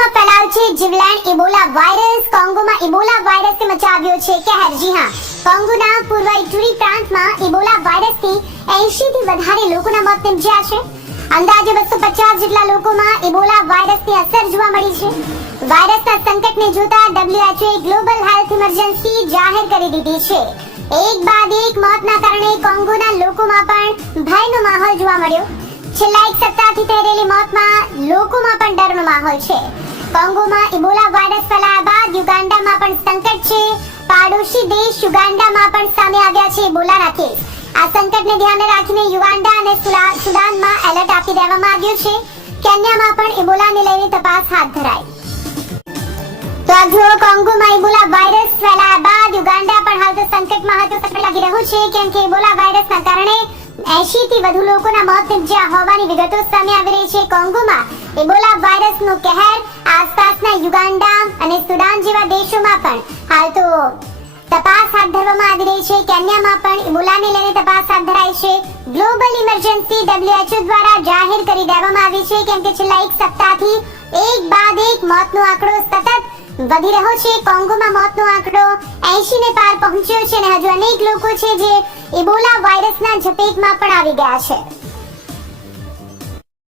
દુનિયામાં ફેલાયો છે જીવલેણ ઇબોલા વાયરસ. કોંગોમાં ઇબોલા વાયરસે મચાવ્યો છે કહેર. જી હા, કોંગોના પૂર્વ ઇટુરી પ્રાંતમાં ઇબોલા વાયરસથી 80 થી વધારે લોકોના મોત નિપજ્યા છે. અંદાજે 250 જેટલા લોકોમાં ઇબોલા વાયરસની અસર જોવા મળી છે. વાયરસના સંકટને જોતા WHO ગ્લોબલ હેલ્થ ઇમરજન્સી જાહેર કરી દીધી છે. એક બાદ એક મોતના કારણે કોંગોના લોકોમાં પણ ભયનો માહોલ જોવા મળ્યો. છેલ્લા એક સપ્તાહથી થઈ રહેલી મોતમાં લોકોમાં પણ ડરનો માહોલ છે. કોંગોમાં ઇબોલા વાયરસ ફેલાયા બાદ યુગાન્ડામાં પણ સંકટ છે. પાડોશી દેશ યુગાન્ડામાં પણ સામે આવ્યા છે ઇબોલાના કેસ. આ સંકટને ધ્યાને રાખીને યુગાન્ડા અને સુદાનમાં એલર્ટ આપી દેવામાં આવ્યું છે. કેન્યામાં પણ ઇબોલાને લઈને તપાસ હાથ ધરાઈ. તો આ જુઓ, કોંગોમાં ઇબોલા વાયરસ ફેલાયા બાદ યુગાન્ડા પણ હાલ તો સંકટમાં હતો લાગી રહ્યું છે, કેમ કે ઇબોલા વાયરસના કારણે 80 થી વધુ લોકોના મોત નિપજ્યા હોવાની વિગતો સામે આવી રહી છે. કોંગોમાં ઇબોલા વાયરસનો કહેર આસપાસના યુગાન્ડા અને સુદાન જેવા દેશોમાં પણ હાલ તો તપાસ હાથ ધરવામાં આવી રહી છે. કેન્યામાં પણ ઇબોલાને લઈને તપાસ હાથ ધરાઈ છે. ગ્લોબલ ઇમરજન્સી WHO દ્વારા જાહેર કરી દેવામાં આવી છે, કેમ કે છેલ્લા એક સપ્તાહથી એક બાદ એક મોતનો આંકડો સતત વધી રહ્યો છે. કોંગોમાં મોતનો આંકડો 80 ને પાર પહોંચ્યો છે અને હજુ અનેક લોકો છે જે ઇબોલા વાયરસના ઝપેટમાં પણ આવી ગયા છે.